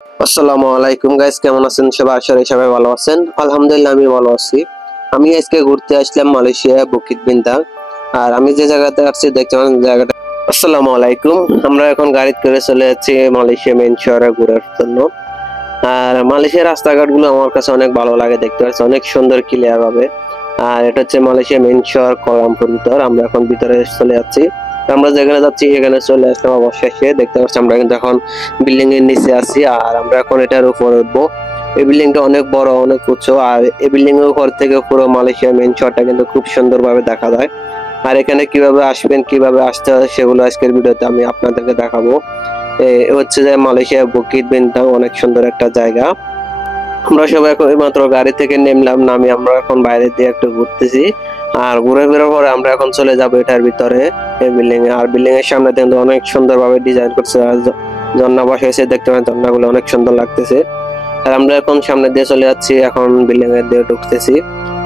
আসসালামু আলাইকুম গাইস, কেমন আছেন সবাই? আশা করি সবাই ভালো আছেন। আলহামদুলিল্লাহ আমি ভালো আছি। আমি আজকে ঘুরতে আসলাম মালয়েশিয়া বুকিত বিন্তাং। আর আমি যে জায়গাতে আসছি দেখতে পাচ্ছেন জায়গাটা। আসসালামু আলাইকুম। আমরা এখন গাড়িতে করে চলে যাচ্ছি মালয়েশিয়া মেইন শহরে ঘোরার জন্য। আর মালয়েশিয়ার রাস্তাঘাটগুলো আমার কাছে অনেক ভালো লাগে, দেখতে পাচ্ছি অনেক সুন্দর ক্লিয়ার ভাবে। আর এটা হচ্ছে মালয়েশিয়া মেইন শহর কুয়ালালামপুর ভিতর। আমরা এখন ভিতরে চলে যাচ্ছি। আমরা যেখানে যাচ্ছি এখানে চলে আসলাম অবশেষে। দেখতে পাচ্ছি আমরা কিন্তু এখন বিল্ডিং এর নিচে আছি আর আমরা এখন এটার উপরে উঠবো। এই বিল্ডিংটা অনেক বড়, অনেক উঁচু। আর এই বিল্ডিং এর উপর থেকে পুরো মালয়েশিয়া মেইন শহরটা কিন্তু খুব সুন্দরভাবে দেখা যায়। আর এখানে কিভাবে আসবেন, কিভাবে আসতে হয় সেগুলো আজকের ভিডিওতে আমি আপনাদেরকে দেখাবো। হচ্ছে যে মালয়েশিয়া বুকিত বিন্তাং অনেক সুন্দর একটা জায়গা। আমরা সবাই এখন মাত্র গাড়ি থেকে নামি আমরা এখন বাইরে দিয়ে একটু ঘুরতেছি। আর ঘুরে ফেরার পরে আমরা এখন চলে যাব এটার ভিতরে, এই বিল্ডিং এ। আর বিল্ডিং এর সামনে কিন্তু অনেক সুন্দরভাবে ডিজাইন করছে, আর ঝর্ণা বসাইছে, দেখতে পাচ্ছেন ঝর্ণাগুলো অনেক সুন্দর লাগতেছে। আর আমরা এখন সামনে দিয়ে চলে যাচ্ছি, এখন বিল্ডিং এর দিয়ে ঢুকতেছি।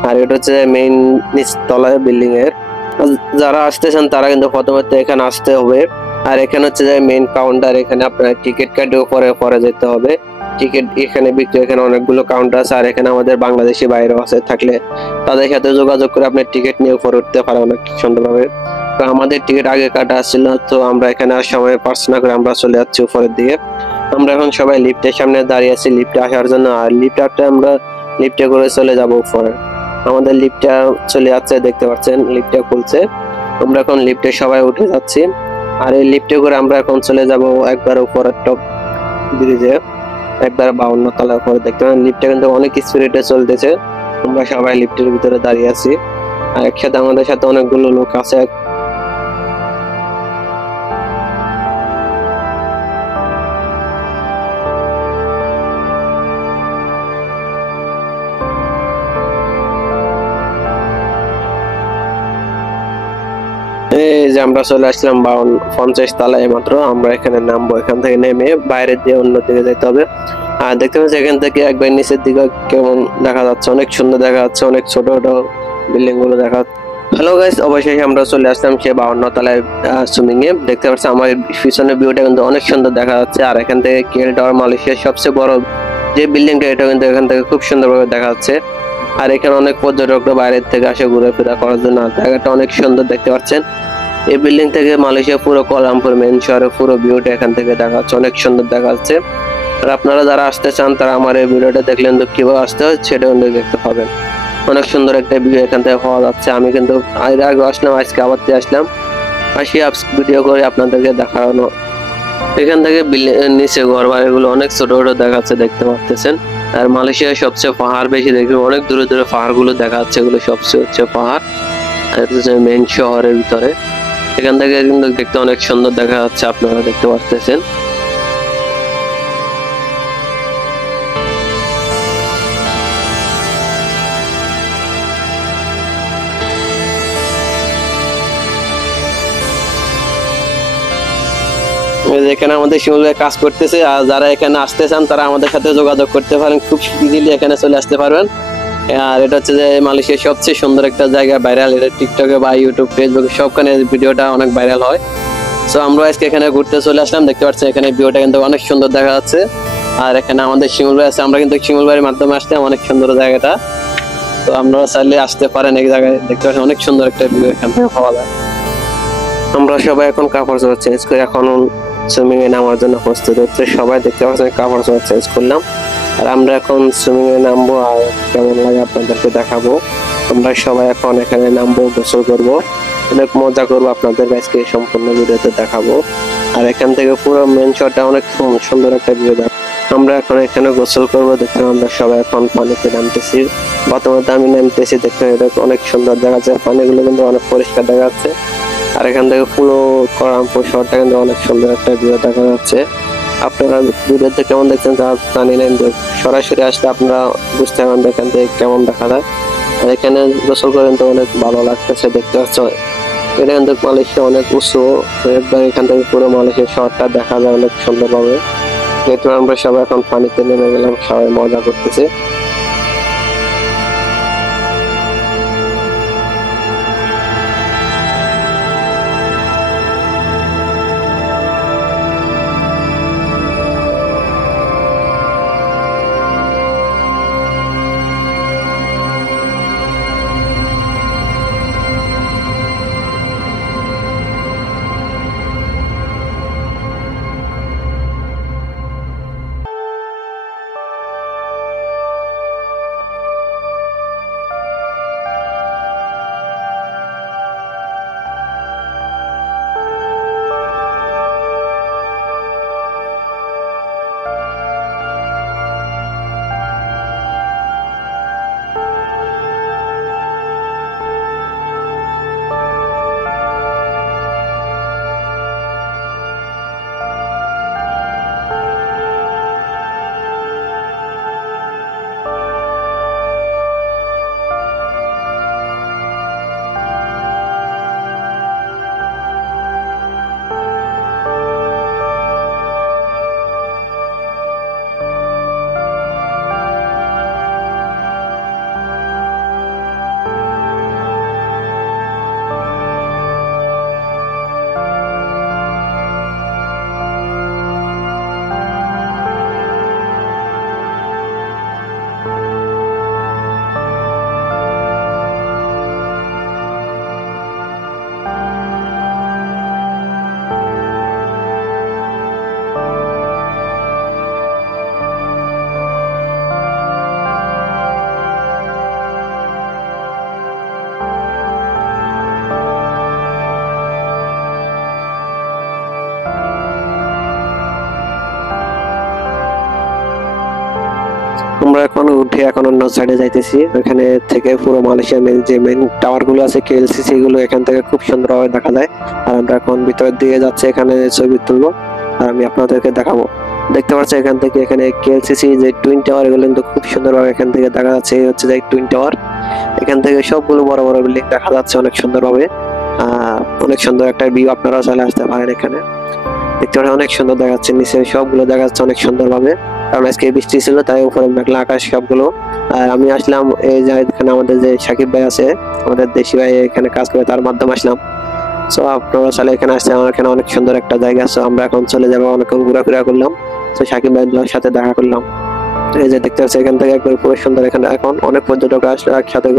আর এটা হচ্ছে মেইন নিচতলায় বিল্ডিং এর। যারা আসতেছেন তারা কিন্তু প্রথমে এখানে আসতে হবে। আর এখানে হচ্ছে যে মেইন কাউন্টার, এখানে আপনার টিকিট কাটে পরে পরে যেতে হবে। টিকিট এখানে বিক্রি, এখানে অনেকগুলো কাউন্টার আছে। আর এখানে আমাদের বাংলাদেশি বাইরেও আছে, থাকলে তাদের সাথে যোগাযোগ করে আপনি টিকিট নিয়ে উপরে উঠতে পারেন অনেক সুন্দরভাবে। তো আমাদের টিকিট আগে কাটা ছিল, তো আমরা এখানে আর সময় পাস না করে আমরা চলে যাচ্ছি উপরের দিকে। আমরা এখন সবাই লিফটের সামনে দাঁড়িয়ে আছি লিফটে আসার জন্য। আর লিফটে আমরা লিফটে করে চলে যাব উপরে। আমাদের লিফটটা চলে যাচ্ছে, দেখতে পাচ্ছেন লিফটটা খুলছে। আমরা এখন লিফটে সবাই উঠে যাচ্ছি। আর এই লিফটে করে আমরা এখন চলে যাব একবার উপরের টপ ব্রিজে, একবার 52 তলার উপরে। দেখতে পাচ্ছেন লিফটটা কিন্তু অনেক স্পিডে চলতেছে। আমরা সবাই লিফটের ভিতরে দাঁড়িয়ে আছি। আর একসাথে আমাদের সাথে অনেকগুলো লোক আছে। এই যে আমরা চলে আসলাম 50 তলায় মাত্র। আমরা এখানে নামবো, এখান থেকে নেমে বাইরের দিয়ে অন্য দিকে যেতে হবে। আর দেখতে পাচ্ছি এখান থেকে একবার নিচের দিকে কেমন দেখা যাচ্ছে, অনেক সুন্দর দেখা যাচ্ছে, অনেক ছোট ছোট বিল্ডিং গুলো দেখা যাচ্ছে। হ্যালো গাইস, অবশেষে আমরা চলে আসলাম সে 52 তলায় সুইমিং এ। দেখতে পাচ্ছি আমার পিছনের ভিউটা কিন্তু অনেক সুন্দর দেখা যাচ্ছে। আর এখান থেকে কেএল টাওয়ার মালয়েশিয়ার সবচেয়ে বড় যে বিল্ডিংটা, এটা কিন্তু এখান থেকে খুব সুন্দরভাবে দেখা যাচ্ছে। আর এখানে অনেক পর্যটকরা বাইরের থেকে আসে ঘুরেফেরা করার জন্য। জায়গাটা অনেক সুন্দর, দেখতে পাচ্ছেন এই বিল্ডিং থেকে মালয়েশিয়া পুরো কুয়ালালামপুর মেইন শহরের পুরো ভিউটা এখান থেকে দেখা যাচ্ছে, অনেক সুন্দর দেখা যাচ্ছে। আর আপনারা যারা আসতে চান তারা আমার এই ভিডিওটা দেখলেন তো কিভাবে আসতে হয় সেটা কিন্তু দেখতে পাবেন। অনেক সুন্দর একটা ভিউ এখান থেকে পাওয়া যাচ্ছে। আমি কিন্তু আগে আসলাম, আজকে আবার আসলাম, আসি ভিডিও করে আপনাদেরকে দেখানো। এখান থেকে নিচে ঘর বাড়িগুলো অনেক ছোট ছোট দেখাচ্ছে, দেখতে পাচ্ছেন। আর মালয়েশিয়ার সবচেয়ে পাহাড় বেশি দেখবেন, অনেক দূরে দূরে পাহাড়গুলো দেখা যাচ্ছে, এগুলো সবচেয়ে হচ্ছে পাহাড়। আর মেইন শহরের ভিতরে এখান থেকে কিন্তু দেখতে অনেক সুন্দর দেখা যাচ্ছে, আপনারা দেখতে পাচ্ছেন। এখানে আমাদের শিমুল ভাই কাজ করতেছে। আর যারা এখানে আসতে চান তারা আমাদের সাথে যোগাযোগ করতে পারেন, খুব ইজিলি এখানে চলে আসতে পারবেন। আর এটা হচ্ছে যে মালয়েশিয়ার সবচেয়ে সুন্দর একটা জায়গা, ভাইরাল। এটা টিকটকে বা ইউটিউব, ফেসবুকে সবখানে ভিডিওটা অনেক ভাইরাল হয়। সো আমরা আজকে এখানে ঘুরতে চলে আসলাম। দেখতে পাচ্ছেন এখানে ভিউটা কিন্তু অনেক সুন্দর দেখা যাচ্ছে। আর এখানে আমাদের শিমুল ভাই আছে, আমরা কিন্তু শিমুল ভাইয়ের মাধ্যমে আসলাম, অনেক সুন্দর জায়গাটা। তো আপনারা চাইলে আসতে পারেন এই জায়গায়, দেখতে পাচ্ছেন অনেক সুন্দর একটা ভিউ এখান থেকে পাওয়া যায়। আমরা সবাই এখন কাপড় চোপড় চেঞ্জ করে এখন সুইমিং এ নামার জন্য প্রস্তুত হচ্ছে সবাই। দেখতে পাচ্ছেন কাপড় চোপড় চেঞ্জ করলাম। আর আমরা এখন সুইমিং এ নামবো, আর কেমন লাগে আপনাদেরকে দেখাবো। আমরা সবাই এখন এখানে নামবো, গোসল করব, অনেক মজা করবো, আপনাদের আজকে সম্পূর্ণ ভিডিওতে দেখাবো। আর এখান থেকে পুরো মেন শটটা অনেক সুন্দর একটা ভিউ দেখাবো। আমরা এখন এখানে গোসল করবো। দেখতে আমরা সবাই এখন পানিতে নামতেছি। প্রথমত আমি নামতেছি, দেখতে এটা অনেক সুন্দর দেখা যাচ্ছে, পানিগুলো কিন্তু অনেক পরিষ্কার দেখা যাচ্ছে। আর এখান থেকে পুরো কুয়ালালামপুর শহরটা কিন্তু অনেক সুন্দর একটা ভিউ দেখা যাচ্ছে। আপনারা ভিডিওতে কেমন দেখছেন তা জানি না, কিন্তু সরাসরি আসলে আপনারা বুঝতে পারবেন এখান থেকে কেমন দেখা যায়। আর এখানে গোসল করে কিন্তু অনেক ভালো লাগতেছে, দেখতে পাচ্ছ এটা কিন্তু মালয়েশিয়া অনেক উঁচু, একবার এখান থেকে পুরো মালয়েশিয়ার শহরটা দেখা যায় অনেক সুন্দরভাবে। যেহেতু আমরা সবাই এখন পানিতে নেমে গেলাম, সবাই মজা করতেছে। আমরা এখন উঠে এখন অন্য সাইডে যাইতেছি। ওখানে থেকে পুরো মালয়েশিয়া যে মেন টাওয়ার গুলো আছে, কেএলসিসি গুলো এখান থেকে খুব সুন্দরভাবে দেখা যায়। আর আমরা এখন ভিতরের দিকে যাচ্ছি, এখানে ছবি তুলবো আর আমি আপনাদেরকে দেখাবো। দেখতে পাচ্ছি এখান থেকে এখানে কেএলসিসি যে টুইন টাওয়ার, এগুলো কিন্তু খুব সুন্দরভাবে এখান থেকে দেখা যাচ্ছে। এই হচ্ছে যে টুইন টাওয়ার, এখান থেকে সবগুলো বড় বড় বিল্ডিং দেখা যাচ্ছে অনেক সুন্দরভাবে। অনেক সুন্দর একটা ভিউ, আপনারা চলে আসতে পারেন এখানে। দেখতে পাচ্ছেন অনেক সুন্দর দেখা যাচ্ছে, নিচে সবগুলো দেখা যাচ্ছে অনেক সুন্দরভাবে, কারণ আজকে বৃষ্টি ছিল তাই উপরে মেঘলা আকাশ সবগুলো। আর আমি আসলাম এই যে এখানে আমাদের যে সাকিব ভাই আছে, আমাদের দেশি ভাই এখানে কাজ করে, তার মাধ্যমে আসলাম। সো আপনারা চলে এখানে আসছে, আমার এখানে অনেক সুন্দর একটা জায়গা। সো আমরা এখন চলে যাবো, অনেকক্ষণ ঘোরাফেরা করলাম, তো সাকিব ভাইয়ের সাথে দেখা করলাম। এই যে দেখতে পাচ্ছি এখান থেকে একবার পুরো সুন্দর, এখানে এখন অনেক পর্যটক আসলে একসাথে